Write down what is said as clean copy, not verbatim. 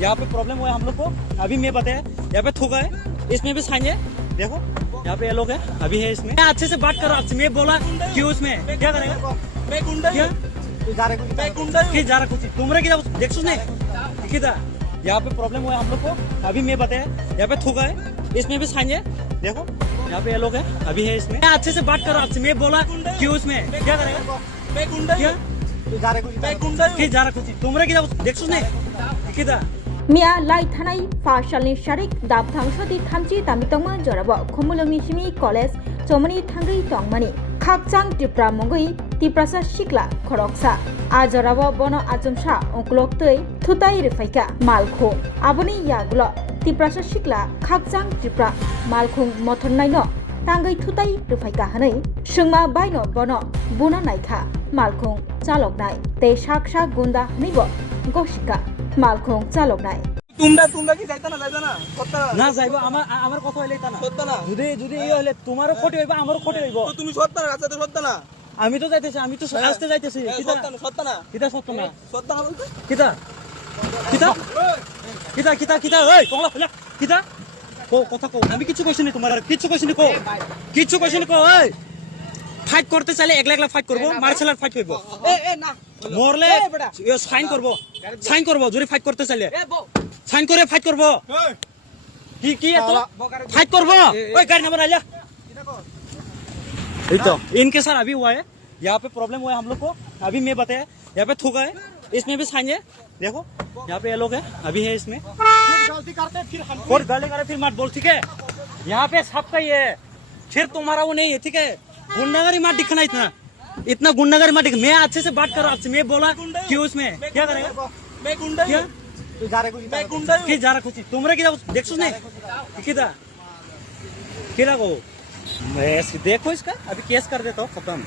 यहाँ पे प्रॉब्लम हुआ है हम लोग को, अभी मैं बताया। यहाँ पे थूका है, इसमें भी साइन है, देखो यहाँ पे ये लोग है, अभी है इसमें। अच्छे से बात करो, आपसे मैं बोला क्यों उसमें क्या करेगा, मैं गुंडा क्या मैं गुंडा कि जा रहा कुछ तुमरे क्या देख सुने किधर। यहाँ पे प्रॉब्लम हुआ है हम लोग को, अभी मैं बताया। यहाँ पे थूका है, इसमें भी साइन है, देखो यहाँ पे ये लोग है, अभी है इसमें। अच्छे से बात करो, आपसे मैं बोला क्यों उसमें क्या करेगा, मैं गुंडा क्या मैं गुंडा कि जा रहा कुछ तुमरे क्या देख सुने किधर। मिया लाई थानाय फाशालनि शारिक दाबथां सति थामथि तामितंमोन जराबो खुमुलुंनि सिमी कलेज चमनि थांगै तंगमानि खाकचां तिप्रा मंगै तिप्रासा सिक्ला खरकसा आ जराबो बनो आचमसा अंकुलक तै थुताय रिफाइका मालखो आबनि यागुलो तिप्रासा सिक्ला खाकचां तिप्रा मालखुं मथननायनो तांगै थुताय रिफाइका हनै सुंमा बायनो बनो बुना नायखा मालखुं चालकनाय तै साकसा गुन्दा हनैबो गसिका मालखुं चालकनाय তোমরা কি যাইতা না সত্য না যাইব আমার কথা হইলে তা না সত্য না যদি এই হলে তোমারও ক্ষতি হইব আমারও ক্ষতি হইব। তো তুমি সত্য না রাস্তাতে সত্য না আমি তো যাইতেছি, আমি তো আসতে যাইতেছি। সত্য না কিতা সত্য না সত্য না বলতে কিতা কিতা কিতা কিতা কিতা ওই কমলা হলা কিতা কো কথা কো, আমি কিছু কইছি না তোমার, আর কিছু কইছি না কো, কিছু কইছি না কো। ওই ফাইট করতে চাইলে একলা একলা ফাইট করব, মার্শাল আর্ট ফাইট করব, এ না মরলে সাইন করব যদি ফাইট করতে চাইলে সাইন করে ফাইট করব। কি এত फाइट करबो ओए गाड़ी नंबर आइला ये तो इनके साथ अभी हुआ है। यहाँ पे प्रॉब्लम हुआ है हम लोग को, अभी मैं बताया। यहाँ पे थूका है, इसमें भी साइन है, देखो यहाँ पे ये लोग है, अभी है इसमें। गलती करते फिर हम और गाली करे फिर मत बोल, ठीक है। यहाँ पे सबका ही है, फिर तुम्हारा वो नहीं है, ठीक है। गुंडागरी मत दिखना, इतना गुंडागरी मत दिख। मैं अच्छे से बात कर रहा हूँ आपसे, मैं बोला क्यों उसमें क्या करेगा, मैं गुंडा क्या मैं गुंडा कि जा रहा कुछ तुमरे क्या देख सुने किदा किदा को देखो इसका, अभी केस कर देता हूँ खत्म।